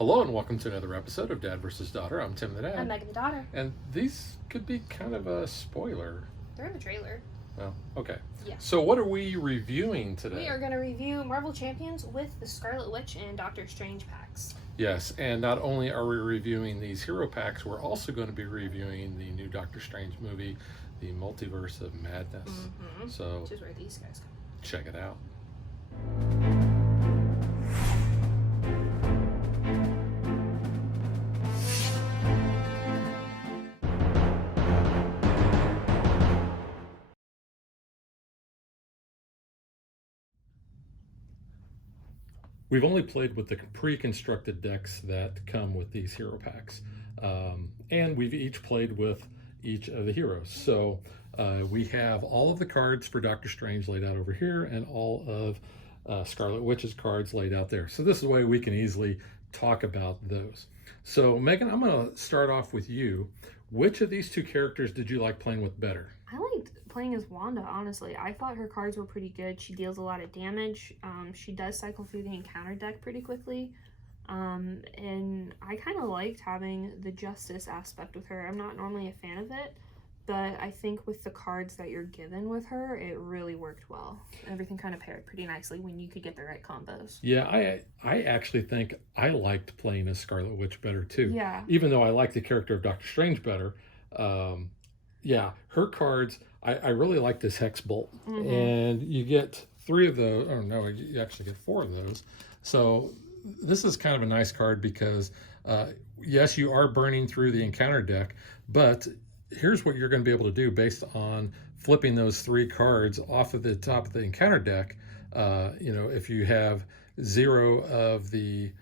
Hello and welcome to another episode of Dad versus Daughter. I'm Tim the Dad. I'm Megan the daughter. And these could be kind of a spoiler. They're in the trailer. Oh, okay. Yeah. So what are we reviewing today? We are going to review Marvel Champions with the Scarlet Witch and Doctor Strange packs. Yes, and not only are we reviewing these hero packs, we're also going to be reviewing the new Doctor Strange movie, The Multiverse of Madness. Mm-hmm. So which is where these guys come. Check it out. We've only played with the pre-constructed decks that come with these hero packs. And we've each played with each of the heroes. So we have all of the cards for Doctor Strange laid out over here and all of Scarlet Witch's cards laid out there. So this is a way we can easily talk about those. So Megan, I'm going to start off with you. Which of these two characters did you like playing with better? I liked playing as Wanda, honestly. I thought her cards were pretty good. She deals a lot of damage. She does cycle through the encounter deck pretty quickly. And I kind of liked having the justice aspect with her. I'm not normally a fan of it, but I think with the cards that you're given with her, it really worked well. Everything kind of paired pretty nicely when you could get the right combos. Yeah, I actually think I liked playing as Scarlet Witch better too. Yeah. Even though I like the character of Doctor Strange better. Yeah, her cards, I really like this Hex Bolt. Mm-hmm. And you get 3 of those, or no, you actually get 4 of those. So this is kind of a nice card because, yes, you are burning through the encounter deck, but here's what you're going to be able to do based on flipping those 3 cards off of the top of the encounter deck. If you have 0 of the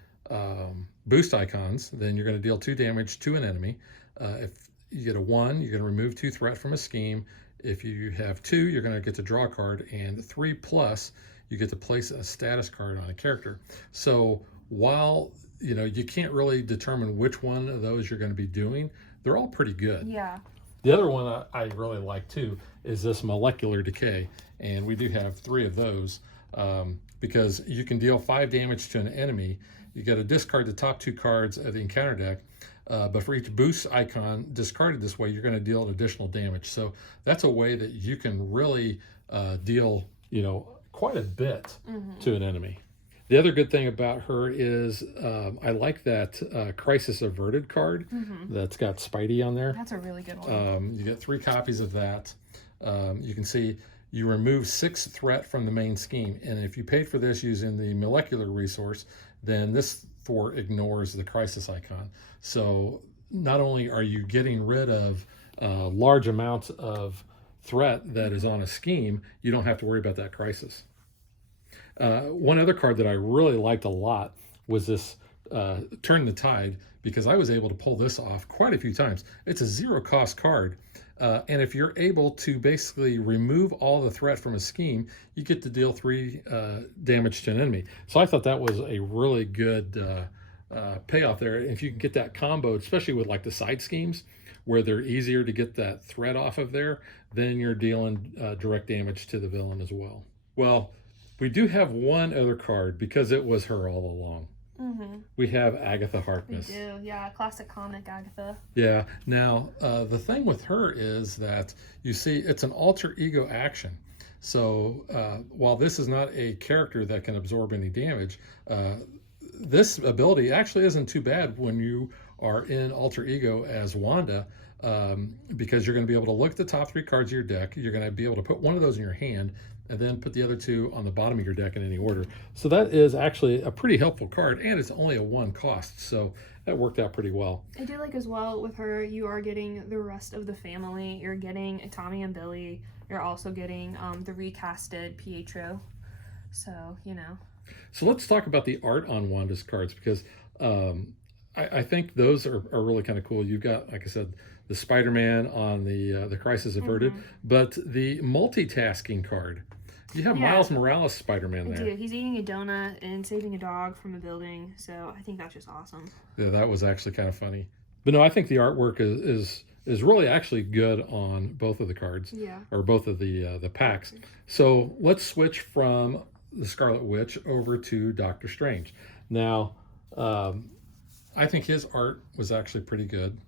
boost icons, then you're going to deal 2 damage to an enemy. If you get a 1, you're going to remove 2 threat from a scheme. If you have 2, you're going to get to draw a card, and 3 plus, you get to place a status card on a character. So while you can't really determine which one of those you're going to be doing, they're all pretty good. Yeah. The other one I really like too is this molecular decay, and we do have 3 of those because you can deal 5 damage to an enemy. You got to discard the top 2 cards of the encounter deck, but for each boost icon discarded this way, you're going to deal additional damage. So that's a way that you can really deal quite a bit to an enemy. The other good thing about her is I like that Crisis Averted card that's got Spidey on there. That's a really good one. You get 3 copies of that. You can see you remove 6 threat from the main scheme. And if you paid for this using the molecular resource, then this 4 ignores the crisis icon. So not only are you getting rid of large amounts of threat that is on a scheme, you don't have to worry about that crisis. One other card that I really liked a lot was this Turn the Tide, because I was able to pull this off quite a few times. It's a 0 cost card, and if you're able to basically remove all the threat from a scheme, you get to deal 3 damage to an enemy. So I thought that was a really good payoff there. If you can get that combo, especially with like the side schemes, where they're easier to get that threat off of there, then you're dealing direct damage to the villain as well. Well, we do have one other card because it was her all along. We have Agatha Harkness. We do, yeah, classic comic Agatha. Yeah. Now, the thing with her is that you see it's an alter ego action. So while this is not a character that can absorb any damage, this ability actually isn't too bad when you are in alter ego as Wanda, because you're going to be able to look at the top 3 cards of your deck. You're going to be able to put one of those in your hand and then put the other 2 on the bottom of your deck in any order. So that is actually a pretty helpful card, and it's only a 1 cost. So that worked out pretty well. I do like as well with her, you are getting the rest of the family. You're getting Tommy and Billy. You're also getting the recasted Pietro. So, So let's talk about the art on Wanda's cards, because I think those are really kind of cool. You've got, like I said, the Spider-Man on the Crisis Averted, but the multitasking card, you have Miles Morales Spider-Man there. I do. He's eating a donut and saving a dog from a building, so I think that's just awesome. Yeah, that was actually kind of funny. But no, I think the artwork is really actually good on both of the cards, or both of the packs. So let's switch from the Scarlet Witch over to Doctor Strange. Now, I think his art was actually pretty good.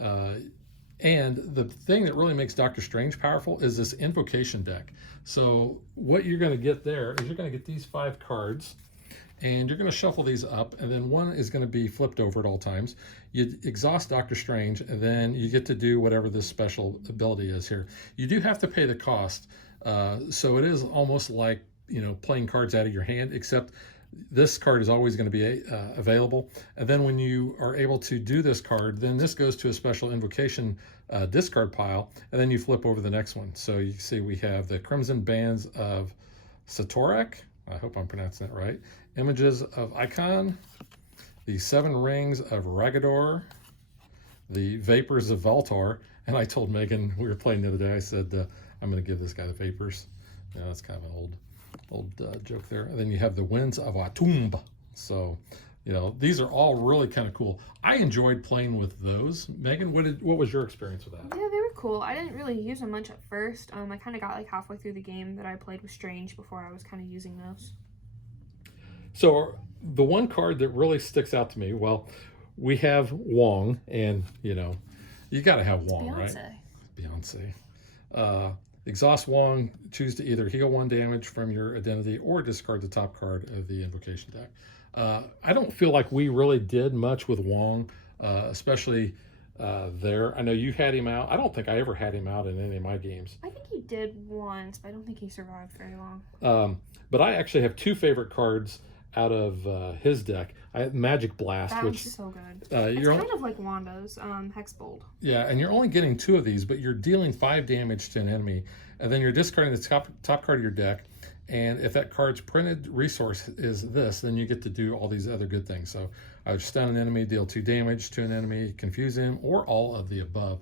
Uh, and the thing that really makes Doctor Strange powerful is this invocation deck. So what you're going to get there is you're going to get these 5 cards, and you're going to shuffle these up, and then one is going to be flipped over at all times. You exhaust Doctor Strange, and then you get to do whatever this special ability is here. You do have to pay the cost, so it is almost like, playing cards out of your hand, except this card is always going to be available. And then when you are able to do this card, then this goes to a special invocation discard pile, and then you flip over the next one. So you see we have the Crimson Bands of Satorek. I hope I'm pronouncing that right. Images of Icon, the 7 Rings of Ragador, the Vapors of Valtar. And I told Megan, we were playing the other day, I said, I'm going to give this guy the Vapors. Yeah, that's kind of an old joke there. And then you have the Winds of Atumb. So, these are all really kind of cool. I enjoyed playing with those. Megan, what was your experience with that? Yeah, they were cool. I didn't really use them much at first. I kind of got like halfway through the game that I played with Strange before I was kind of using those. So the one card that really sticks out to me, well, we have Wong, and you got to have Wong, Beyonce. right? Beyonce. Exhaust Wong, choose to either heal 1 damage from your identity or discard the top card of the invocation deck. I don't feel like we really did much with Wong, especially there. I know you had him out. I don't think I ever had him out in any of my games. I think he did once, but I don't think he survived very long. But I actually have 2 favorite cards out of his deck. I have Magic Blast, That which was so good. it's kind of like Wanda's Hexbolt. Yeah, and you're only getting 2 of these, but you're dealing 5 damage to an enemy, and then you're discarding the top card of your deck. And if that card's printed resource is this, then you get to do all these other good things. So either stun an enemy, deal 2 damage to an enemy, confuse him, or all of the above.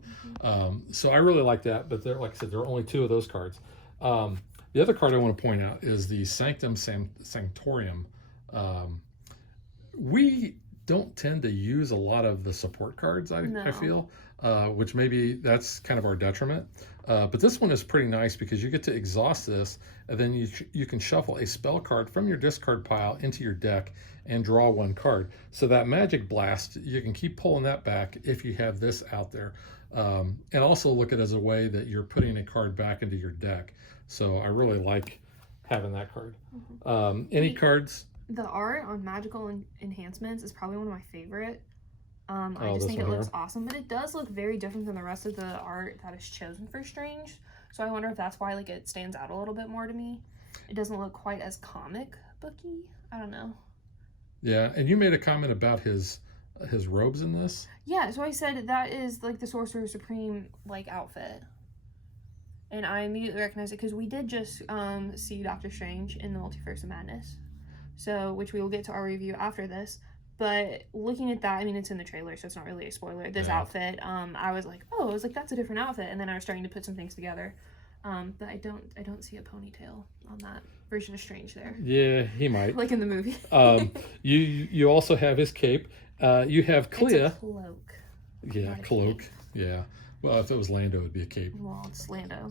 So I really like that, but like I said, there are only 2 of those cards. The other card I want to point out is the Sanctum Sanctorium. We don't tend to use a lot of the support cards, I feel, which maybe that's kind of our detriment. But this one is pretty nice because you get to exhaust this, and then you can shuffle a spell card from your discard pile into your deck and draw 1 card. So that Magic Blast, you can keep pulling that back if you have this out there. And also look at it as a way that you're putting a card back into your deck. So I really like having that card. Any cards? The art on magical enhancements is probably one of my favorite. I Oh, just this think it one looks here? awesome, but it does look very different than the rest of the art that is chosen for Strange. So I wonder if that's why it stands out a little bit more to me. It doesn't look quite as comic booky. I don't know. Yeah, and you made a comment about his robes in this. Yeah, so I said that is like the Sorcerer Supreme outfit. And I immediately recognized it because we did just see Doctor Strange in the Multiverse of Madness. So, which we will get to our review after this. But looking at that, I mean, it's in the trailer, so it's not really a spoiler. This outfit, I was like, that's a different outfit. And then I was starting to put some things together. But I don't see a ponytail on that version of Strange there. Yeah, he might. Like in the movie. You also have his cape. You have Clea. It's a cloak. Yeah, cloak. Yeah. Well, if it was Lando, it'd be a cape. Well, it's Lando.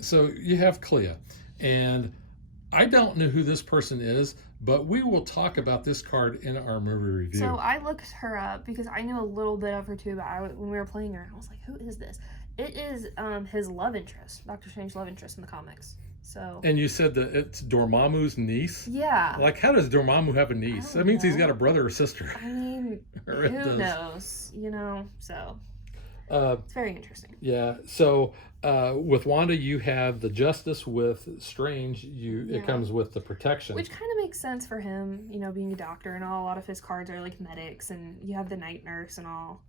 So you have Clea, and I don't know who this person is, but we will talk about this card in our movie review. So I looked her up because I knew a little bit of her too, but when we were playing her, I was like, who is this? It is his love interest, Doctor Strange's love interest in the comics. So. And you said that it's Dormammu's niece? Yeah. Like, how does Dormammu have a niece? That means he's got a brother or sister. I mean, who knows? So. It's very interesting. Yeah. So with Wanda, you have the Justice. With Strange, it comes with the Protection, which kind of makes sense for him. Being a doctor and all. A lot of his cards are like medics, and you have the Night Nurse and all.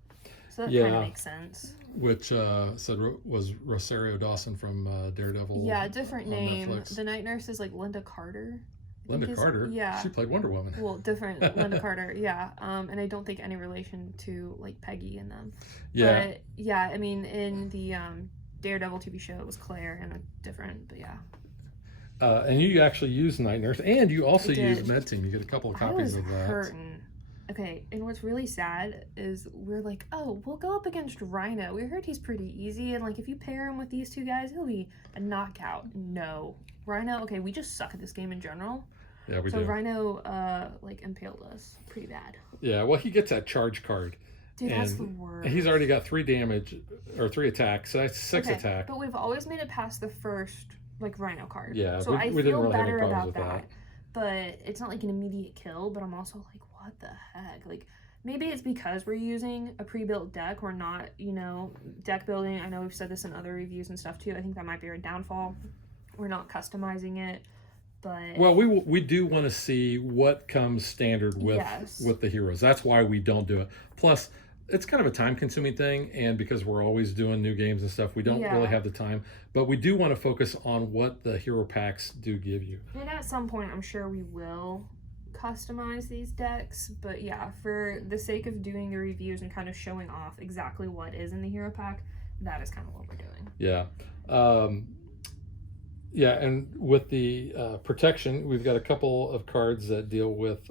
So that kind of makes sense. Which was Rosario Dawson from Daredevil. Yeah, different name. Netflix. The Night Nurse is like Linda Carter. Linda Carter? Yeah. She played Wonder Woman. Well, different Linda Carter, yeah. And I don't think any relation to like Peggy in them. Yeah. But yeah, I mean in the Daredevil TV show it was Claire and a different, but yeah. And you actually use Night Nurse, and you also use Med Team. You get a couple of copies of that. Hurting. Okay, and what's really sad is we're like, oh, we'll go up against Rhino. We heard he's pretty easy, and like if you pair him with these 2 guys, he'll be a knockout. No. Rhino, okay, we just suck at this game in general. Yeah, we So do. Rhino like impaled us pretty bad. Yeah, well, he gets that charge card. Dude, that's the And worst. he's already got 3 damage, or 3 attacks, so that's 6 okay, attack. but we've always made it past the first like Rhino card. Yeah, so we I didn't feel really have any better problems about with that. But it's not like an immediate kill. But I'm also like, what the heck? Like, maybe it's because we're using a pre-built deck. We're not, deck building. I know we've said this in other reviews and stuff too. I think that might be our downfall. We're not customizing it. But Well, we do want to see what comes standard with Yes. with the heroes. That's why we don't do it. Plus, it's kind of a time-consuming thing, and because we're always doing new games and stuff, we don't Yeah. really have the time. But we do want to focus on what the hero packs do give you. And at some point, I'm sure we will customize these decks. But yeah, for the sake of doing the reviews and kind of showing off exactly what is in the hero pack, that is kind of what we're doing. Yeah. Yeah, and with the protection, we've got a couple of cards that deal with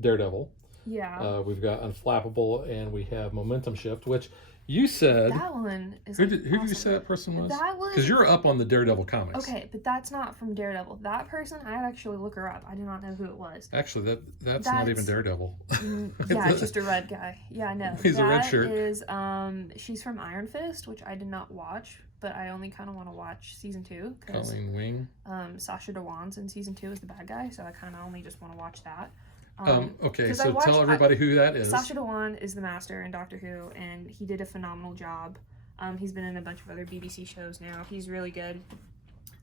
Daredevil. Yeah. We've got Unflappable, and we have Momentum Shift, which you said. That one is Who like, did you awesome. say that person was? That was Because you're up on the Daredevil comics. Okay, but that's not from Daredevil. That person, I had to actually look her up. I did not know who it was. Actually, that's not even Daredevil. Yeah, it's just a red guy. Yeah, I know. He's a red shirt. That is, she's from Iron Fist, which I did not watch, but I only kind of want to watch season 2 because Colleen Wing. Sasha Dewan's in season 2 is the bad guy, so I kind of only just want to watch that. Okay, 'cause so tell everybody who that is. Sasha Dewan is the Master in Doctor Who, and he did a phenomenal job. He's been in a bunch of other BBC shows now. He's really good.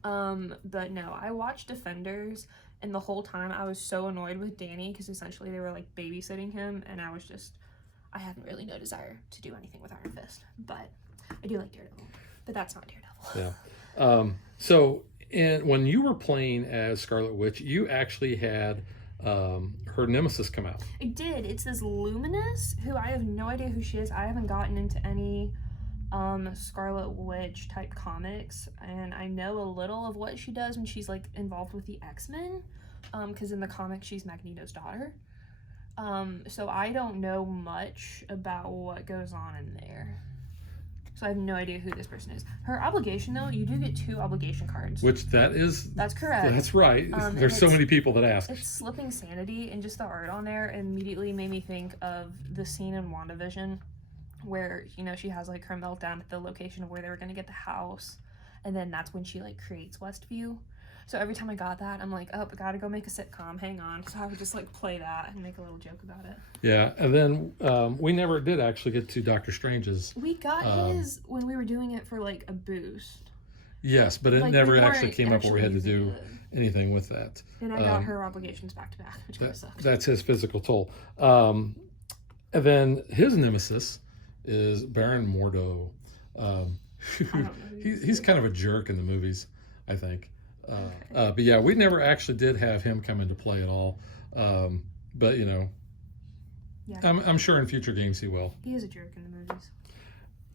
But no, I watched Defenders, and the whole time I was so annoyed with Danny because essentially they were like babysitting him, and I had really no desire to do anything with Iron Fist. But I do like Daredevil, but that's not Daredevil. Yeah. So when you were playing as Scarlet Witch, you actually had her nemesis come out. I did. It's this Luminous, who I have no idea who she is. I haven't gotten into any Scarlet Witch type comics, and I know a little of what she does when she's like involved with the X-Men, because in the comic she's Magneto's daughter. So I don't know much about what goes on in there. So I have no idea who this person is. Her obligation, though, you do get 2 obligation cards. Which that's correct. That's right. There's so many people that ask. It's Slipping Sanity, and just the art on there immediately made me think of the scene in WandaVision where, she has like her meltdown at the location of where they were going to get the house, and then that's when she like creates Westview. So every time I got that, I'm like, oh, I gotta go make a sitcom, hang on. So I would just like play that and make a little joke about it. Yeah, and then we never did actually get to Doctor Strange's. We got his when we were doing it for like a boost. Yes, but it Like, never we weren't actually came up where we had to actually do using it. anything with that. And I got her obligations back to back, which kind of sucked. That's his physical toll. And then his nemesis is Baron Mordo. He's kind of a jerk in the movies, I think. But yeah, we never actually did have him come into play at all. But Yeah. I'm sure in future games he will. He is a jerk in the movies.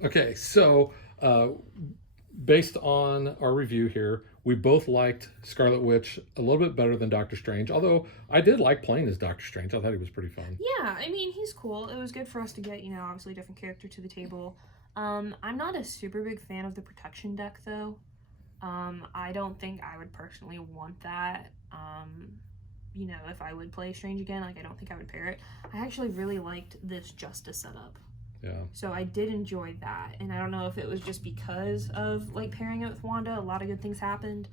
Okay, so based on our review here, we both liked Scarlet Witch a little bit better than Doctor Strange, although I did like playing as Doctor Strange. I thought he was pretty fun. Yeah, I mean, he's cool. It was good for us to get, obviously a different character to the table. I'm not a super big fan of the protection deck, though. I don't think I would personally want that. If I would play Strange again, like, I don't think I would pair it. I actually really liked this Justice setup. Yeah. So I did enjoy that, and I don't know if it was just because of like pairing it with Wanda. A lot of good things happened,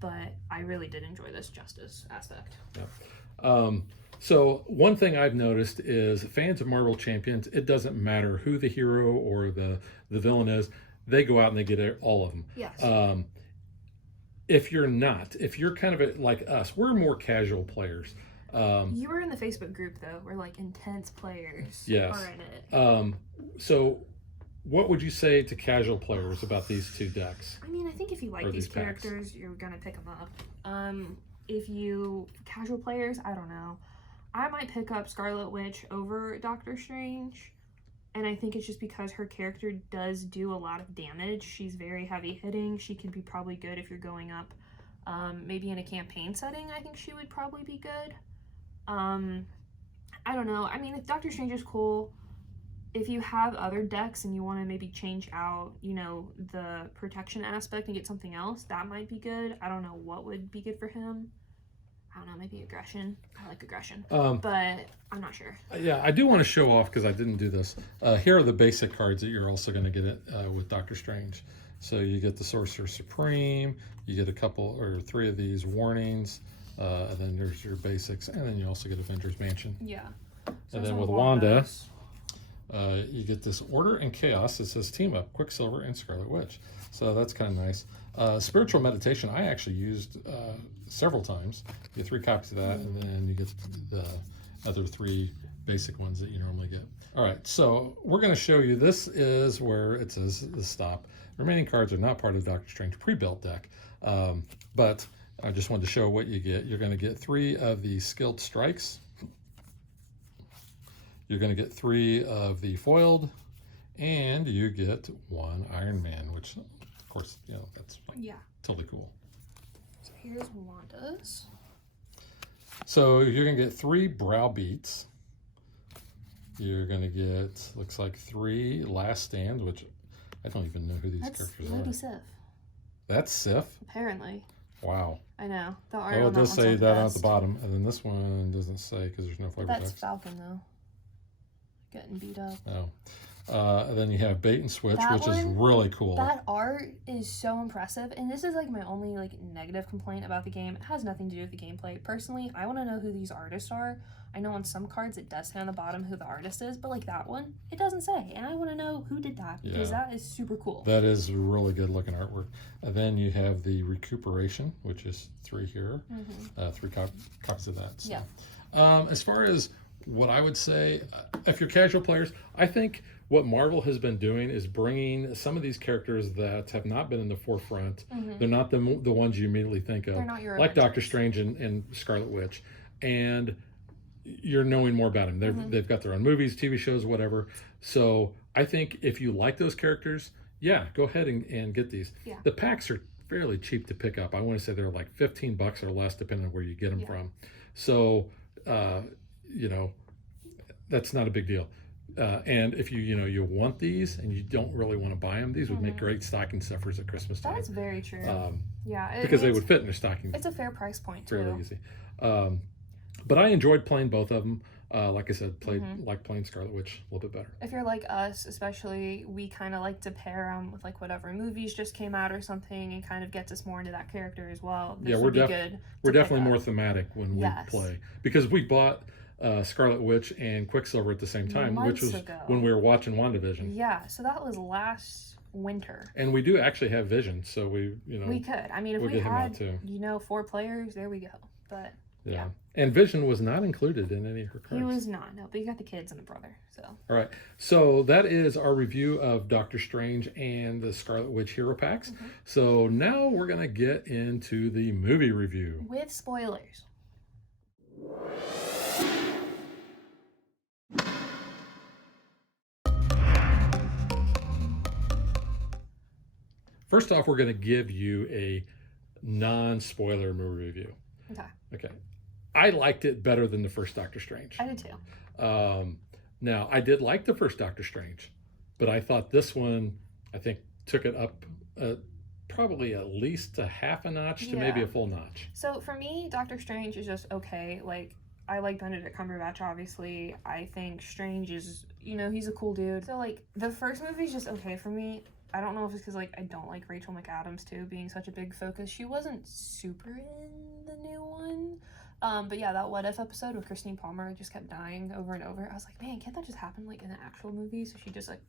but I really did enjoy this Justice aspect. Yeah. So one thing I've noticed is fans of Marvel Champions, it doesn't matter who the hero or the villain is, they go out and they get all of them. Yes. If you're kind of like us, we're more casual players. You were in the Facebook group, though, where like intense players yes. are in it. So what would you say to casual players about these 2 decks? I mean, I think if you like these packs? characters, you're gonna pick them up. Casual players, I don't know. I might pick up Scarlet Witch over Doctor Strange, and I think it's just because her character does do a lot of damage. She's very heavy hitting. She could be probably good if you're going up. Maybe in a campaign setting, I think she would probably be good. I don't know. I mean, if Doctor Strange is cool, if you have other decks and you want to maybe change out, the protection aspect and get something else, that might be good. I don't know what would be good for him. I don't know, maybe aggression. I like aggression, Um, but I'm not sure. Yeah, I do want to show off because I didn't do this. Here are the basic cards that you're also going to get it with Doctor Strange. So you get the Sorcerer Supreme, you get a couple or 3 of these warnings, and then there's your basics, and then you also get Avengers Mansion. Yeah. And then with Wanda, you get this Order and Chaos. It says Team Up, Quicksilver and Scarlet Witch. So that's kind of nice. Spiritual Meditation, I actually used several times. You get 3 copies of that, and then you get the other 3 basic ones that you normally get. All right, so we're going to show you, this is where it says the stop. Remaining cards are not part of Doctor Strange pre-built deck, but I just wanted to show what you get. You're going to get 3 of the Skilled Strikes. You're going to get 3 of the foiled, and you get 1 Iron Man, which, of course, you know, that's like totally cool. So here's Wanda's. So you're going to get 3 Brow Beats. You're going to get, looks like 3 Last Stands, which I don't even know who these characters are. Lady Sif. That's Sif? Apparently. Wow. I know. The art Oh, on it does say that at the best. bottom, and then this one doesn't say because there's no flavor That's text. Falcon, though. Getting beat up. Oh. And then you have Bait and Switch, That which is one, really cool. That art is so impressive, and this is like my only like negative complaint about the game. It has nothing to do with the gameplay. Personally, I want to know who these artists are. I know on some cards it does say on the bottom who the artist is, but like that one, it doesn't say, and I want to know who did that because that is super cool. That is really good looking artwork. And then you have the Recuperation, which is 3 here, 3 copies of that. So. Yeah. As far as what I would say, if you're casual players, I think what Marvel has been doing is bringing some of these characters that have not been in the forefront. They're not the ones you immediately think of, They're not your like Avengers. Doctor Strange and Scarlet Witch, and you're knowing more about them. They've got their own movies, TV shows, whatever. So I think if you like those characters, yeah, go ahead and get these. Yeah. The packs are fairly cheap to pick up. I want to say they're like $15 or less, depending on where you get them from. So, you know, that's not a big deal. And if you want these and you don't really want to buy them, these would make great stocking stuffers at Christmas time. That's very true. Yeah, because they would fit in your stocking. It's a fair price point too. Fairly easy. But I enjoyed playing both of them. Like I said, like playing Scarlet Witch a little bit better. If you're like us, especially, we kind of like to pair them with like whatever movies just came out or something, and kind of gets us more into that character as well. This would be good. We're definitely more thematic when we play, because we bought Scarlet Witch and Quicksilver at the same time, which was when we were watching WandaVision. Yeah, so that was last winter. And we do actually have Vision, so we could. I mean, if we had 4 players, there we go. But yeah. And Vision was not included in any of her cards. He was not, no, but you got the kids and the brother, so. All right, so that is our review of Doctor Strange and the Scarlet Witch Hero Packs. So now we're going to get into the movie review. With spoilers. First off, we're going to give you a non-spoiler movie review. Okay. I liked it better than the first Doctor Strange. I did too. Now, I did like the first Doctor Strange, but I thought this one, I think, took it up probably at least a half a notch to maybe a full notch. So for me, Doctor Strange is just okay. Like, I like Benedict Cumberbatch, obviously. I think Strange is, he's a cool dude. So, like, the first movie's just okay for me. I don't know if it's because, like, I don't like Rachel McAdams, too, being such a big focus. She wasn't super in the new one. But yeah, that What If episode with Christine Palmer just kept dying over and over. I was like, man, can't that just happen, like, in the actual movie? So she just, like,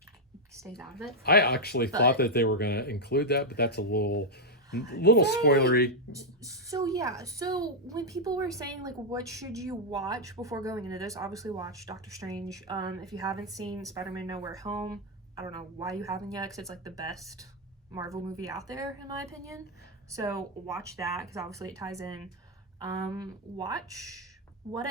stays out of it. I actually thought that they were going to include that, but that's a little spoilery. So yeah, so when people were saying like what should you watch before going into this, obviously watch Doctor Strange. If you haven't seen Spider-Man No Way Home, I don't know why you haven't yet, because it's like the best Marvel movie out there in my opinion. So watch that because obviously it ties in. Watch What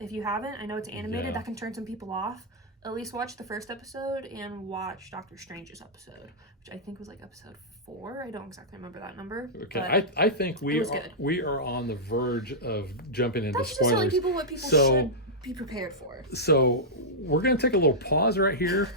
If you haven't. I know it's animated, that can turn some people off. At least watch the first episode and watch Doctor Strange's episode, which I think was like episode 4. I don't exactly remember that number. Okay, I think we are on the verge of jumping into spoilers. Just telling people what people should be prepared for. So we're going to take a little pause right here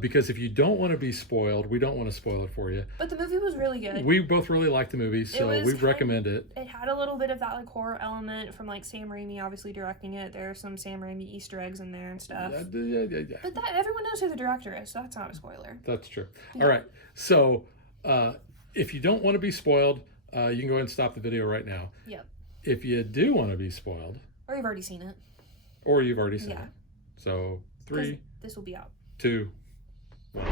because if you don't want to be spoiled, we don't want to spoil it for you. But the movie was really good. We both really liked the movie, so we recommend it. It had a little bit of that like horror element from like Sam Raimi obviously directing it. There are some Sam Raimi Easter eggs in there and stuff. Yeah. But that everyone knows who the director is, so that's not a spoiler. That's true. Yeah. All right. So if you don't want to be spoiled, you can go ahead and stop the video right now. Yep. If you do want to be spoiled, Or you've already seen it. or you've already seen Yeah. it. So 3, This will be out. 2, 1.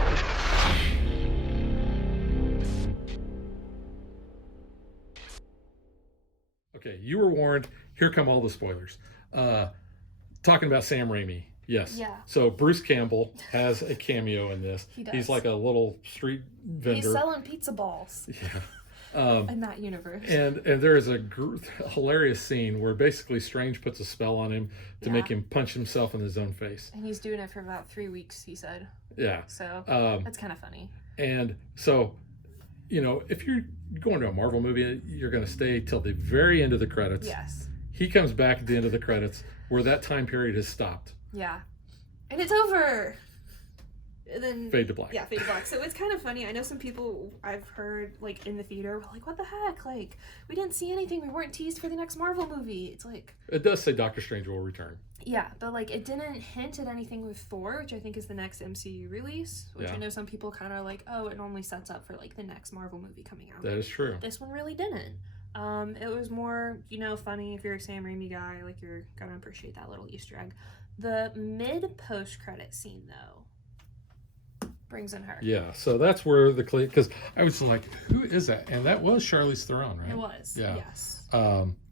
Okay, you were warned. Here come all the spoilers. Talking about Sam Raimi. Yes. Yeah. So Bruce Campbell has a cameo in this. He does. He's like a little street vendor. He's selling pizza balls Yeah. in that universe. And there is a hilarious scene where basically Strange puts a spell on him to make him punch himself in his own face. And he's doing it for about 3 weeks, he said. Yeah. So that's kind of funny. And so, you know, if you're going to a Marvel movie, you're going to stay till the very end of the credits. Yes. He comes back at the end of the credits where that time period has stopped. Yeah. And it's over. And then Fade to black. Yeah, fade to black. So it's kind of funny. I know some people I've heard like in the theater were like, "What the heck? Like, we didn't see anything. We weren't teased for the next Marvel movie." It's like, It does say Doctor Strange will return. yeah, but like it didn't hint at anything with Thor, which I think is the next MCU release. Which I know some people kind of like, oh, it only sets up for like the next Marvel movie coming out. That is true. This one really didn't. It was more, you know, funny. If you're a Sam Raimi guy, like you're gonna appreciate that little Easter egg. The mid-post credit scene though brings in her. Yeah, so that's where the because I was like, who is that? And that was Charlize Theron, right? It was. Yeah. Yes.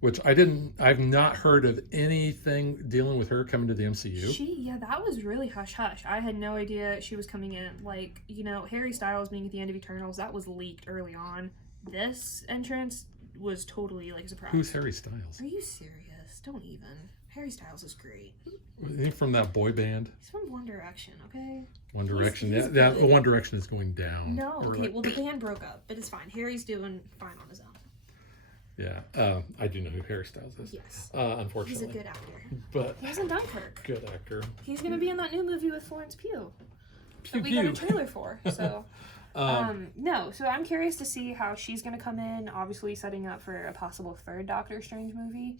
Which I've not heard of anything dealing with her coming to the MCU. That was really hush hush. I had no idea she was coming in. Like, you know, Harry Styles being at the end of Eternals, that was leaked early on. This entrance was totally like a surprise. Who's Harry Styles? Are you serious? Don't even. Harry Styles is great. Is he from that boy band? He's from One Direction, okay? One Direction. He's that good. One Direction is going down. No, okay, well the band broke up, but it's fine. Harry's doing fine on his own. Yeah, I do know who Harry Styles is. Yes. Unfortunately. He's a good actor. But he was in Dunkirk. Good actor. He's gonna be in that new movie with Florence Pugh. Pew, that we got a trailer for. So no, so I'm curious to see how she's gonna come in, obviously setting up for a possible third Doctor Strange movie.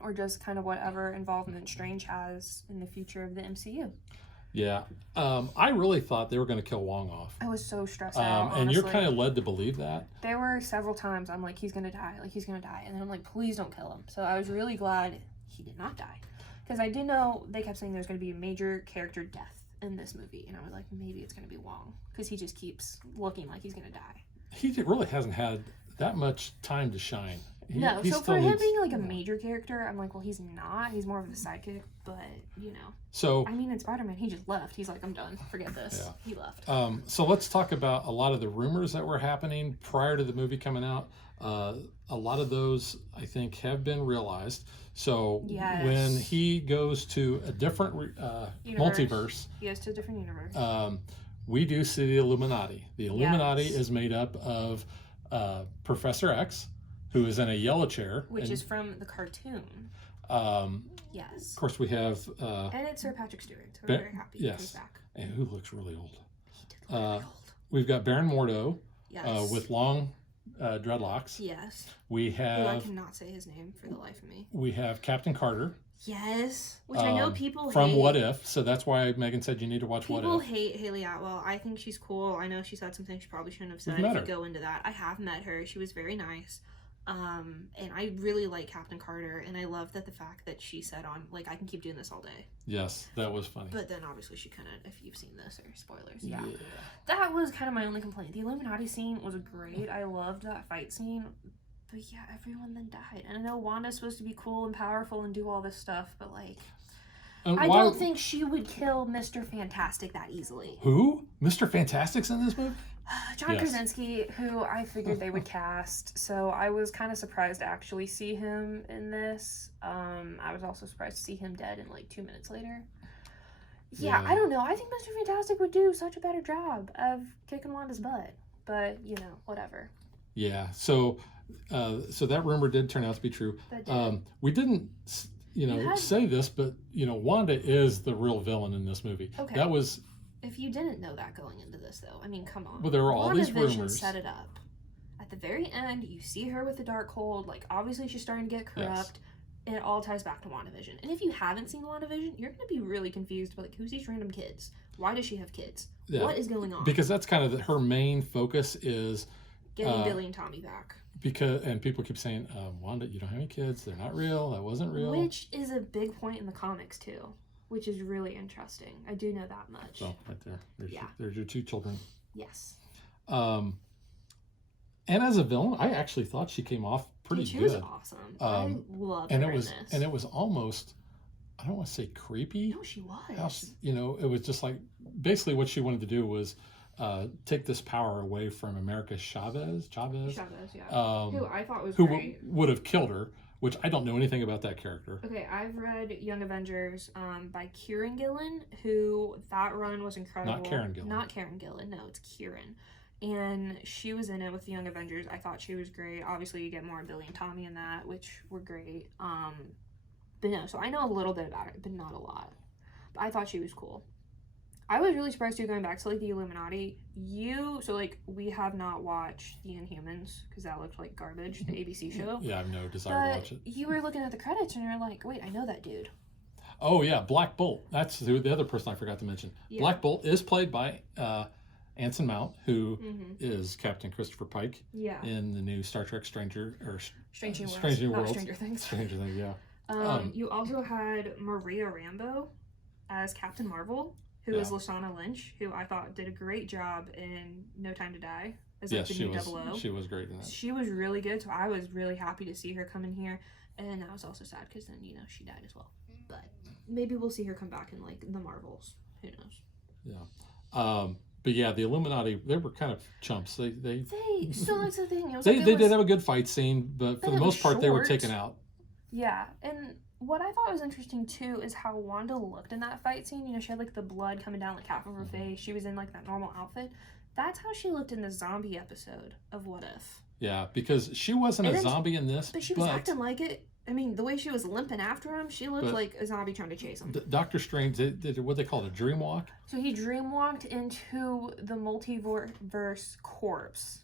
Or just kind of whatever involvement Strange has in the future of the MCU. Yeah. I really thought they were going to kill Wong off. I was so stressed out, and you're honestly. kind of led to believe that. There were several times I'm like, he's going to die. Like, he's going to die. And then I'm like, please don't kill him. So I was really glad he did not die. Because I did know they kept saying there's going to be a major character death in this movie. And I was like, maybe it's going to be Wong. Because he just keeps looking like he's going to die. He really hasn't had that much time to shine. No, so for him being like a major character, I'm like, well, he's not. He's more of the sidekick, but, you know. So, I mean, in Spider-Man, he just left. He's like, I'm done. Forget this. Yeah. He left. So let's talk about a lot of the rumors that were happening prior to the movie coming out. A lot of those, I think, have been realized. So when he goes to a different multiverse. He goes to a different universe. We do see the Illuminati. The Illuminati is made up of Professor X, who is in a yellow chair. Which is from the cartoon. Yes. Of course, we have... and it's Sir Patrick Stewart, so we're very happy he's back. And who looks really old. He did look really old. We've got Baron Mordo Yes. with long dreadlocks. Yes. We have... I cannot say his name for the life of me. We have Captain Carter. Yes. Which I know people hate. From What If, so that's why Megan said you need to watch What If. People hate Haley Atwell. I think she's cool. I know she said some things she probably shouldn't have said. We've met if you her. go into that. I have met her. She was very nice. And I really like Captain Carter, and I love that the fact that she said on, like, I can keep doing this all day. Yes, that was funny. But then obviously she couldn't, if you've seen this, or spoilers. Yeah. That was kind of my only complaint. The Illuminati scene was great. I loved that fight scene. But yeah, everyone then died. And I know Wanda's supposed to be cool and powerful and do all this stuff, but like... I don't think she would kill Mr. Fantastic that easily. Who? Mr. Fantastic's in this movie? John Krasinski, who I figured they would cast, so I was kind of surprised to actually see him in this. I was also surprised to see him dead in like 2 minutes later. Yeah, I don't know. I think Mr. Fantastic would do such a better job of kicking Wanda's butt, but you know, whatever. Yeah. So that rumor did turn out to be true. We didn't say this, but Wanda is the real villain in this movie. Okay. That was. If you didn't know that going into this, though, I mean, come on. Well, there were all these rumors. Set it up. At the very end, you see her with the Darkhold. Like, obviously, she's starting to get corrupt. Yes. And it all ties back to WandaVision. And if you haven't seen WandaVision, you're going to be really confused about, like, who's these random kids? Why does she have kids? Yeah. What is going on? Because that's kind of her main focus is getting Billy and Tommy back. And people keep saying, Wanda, you don't have any kids. They're not real. That wasn't real. Which is a big point in the comics, too. Which is really interesting. I do know that much. So, right there. There's your two children. Yes. And as a villain, I actually thought she came off pretty good. She was awesome. I loved her in this. And it was almost, I don't want to say creepy. No, she was. It was just like, basically what she wanted to do was take this power away from America Chavez, yeah. Who I thought was who great. Would have killed her, which I don't know anything about that character. Okay, I've read Young Avengers by Kieran Gillen, who that run was incredible. Not Karen Gillan. Not Karen Gillan, no, it's Kieran. And she was in it with the Young Avengers. I thought she was great. Obviously, you get more Billy and Tommy in that, which were great. But no, so I know a little bit about it, but not a lot. But I thought she was cool. I was really surprised too, going back to like the Illuminati. We have not watched The Inhumans because that looked like garbage, the ABC show. Yeah, I have no desire to watch it. You were looking at the credits and you're like, wait, I know that dude. Oh yeah, Black Bolt. That's the other person I forgot to mention. Yeah. Black Bolt is played by Anson Mount, who is Captain Christopher Pike in the new Star Trek Stranger Worlds. Stranger Things. Stranger Things, yeah. You also had Maria Rambeau as Captain Marvel, who is Lashana Lynch, who I thought did a great job in No Time to Die as the new 00. She was great in that. She was really good, so I was really happy to see her come in here. And I was also sad because then, she died as well. But maybe we'll see her come back in, like, the Marvels. Who knows? Yeah. But yeah, the Illuminati, they were kind of chumps. So that's the thing. They did have a good fight scene, but for the most part, they were taken out. Yeah, and what I thought was interesting too is how Wanda looked in that fight scene. She had like the blood coming down like half of her face. She was in like that normal outfit. That's how she looked in the zombie episode of What If. Yeah, because she wasn't a zombie in this, but she was acting like it. I mean, the way she was limping after him, she looked like a zombie trying to chase him. Doctor Strange did what they call a dream walk. So he dream walked into the multiverse corpse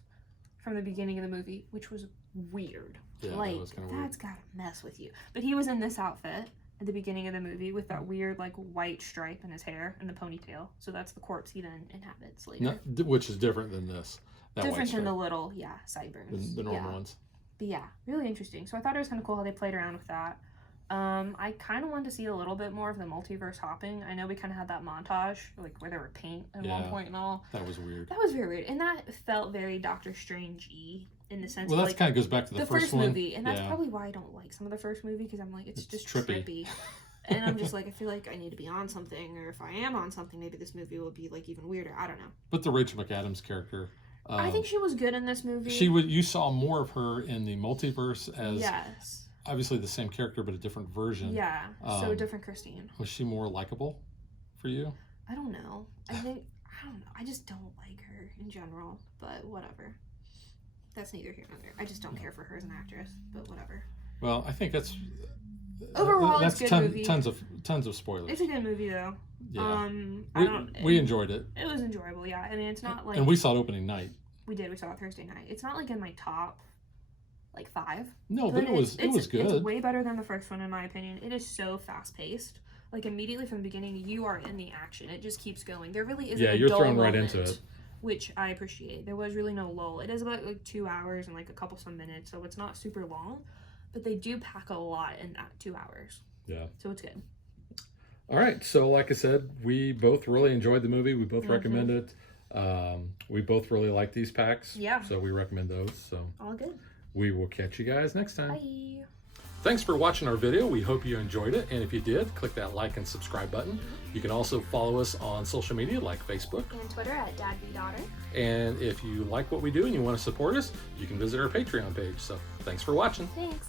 from the beginning of the movie, which was weird. Yeah, like, that was kind of weird. That's gotta mess with you. But he was in this outfit at the beginning of the movie with that weird, like, white stripe in his hair and the ponytail. So that's the corpse he then inhabits later. No, which is different than this. Different than the little, sideburns. The normal ones. But yeah, really interesting. So I thought it was kind of cool how they played around with that. I kind of wanted to see a little bit more of the multiverse hopping. I know we kind of had that montage, like, where there were paint at one point and all. That was weird. That was very weird. And that felt very Doctor Strange-y in the sense of, that kind of goes back to the first one. movie. And that's probably why I don't like some of the first movie, because I'm like, it's just trippy. And I'm just like, I feel like I need to be on something, or if I am on something, maybe this movie will be, like, even weirder. I don't know. But the Rachel McAdams character... I think she was good in this movie. You saw more of her in the multiverse as obviously the same character but a different version. Yeah, so different Christine. Was she more likable for you? I don't know. I don't know. I just don't like her in general, but whatever. That's neither here nor there. I just don't care for her as an actress, but whatever. Well, I think that's overall it's a good movie. Tons of spoilers. It's a good movie though. Yeah. We enjoyed it. It was enjoyable, yeah. I mean, it's not like... And we saw it opening night. We did. We saw it Thursday night. It's not like in my top, 5. No, but it was good. It's way better than the first one, in my opinion. It is so fast-paced. Like, immediately from the beginning, you are in the action. It just keeps going. There really isn't a you're dull thrown right moment, into it. Which I appreciate. There was really no lull. It is about, 2 hours and, a couple some minutes, so it's not super long. But they do pack a lot in that 2 hours. Yeah. So it's good. All right, so like I said, we both really enjoyed the movie. We both recommend it. We both really like these packs. Yeah. So we recommend those. So all good. We will catch you guys next time. Bye. Thanks for watching our video. We hope you enjoyed it. And if you did, click that like and subscribe button. You can also follow us on social media like Facebook. And Twitter at DadBeDaughter. And if you like what we do and you want to support us, you can visit our Patreon page. So thanks for watching. Thanks.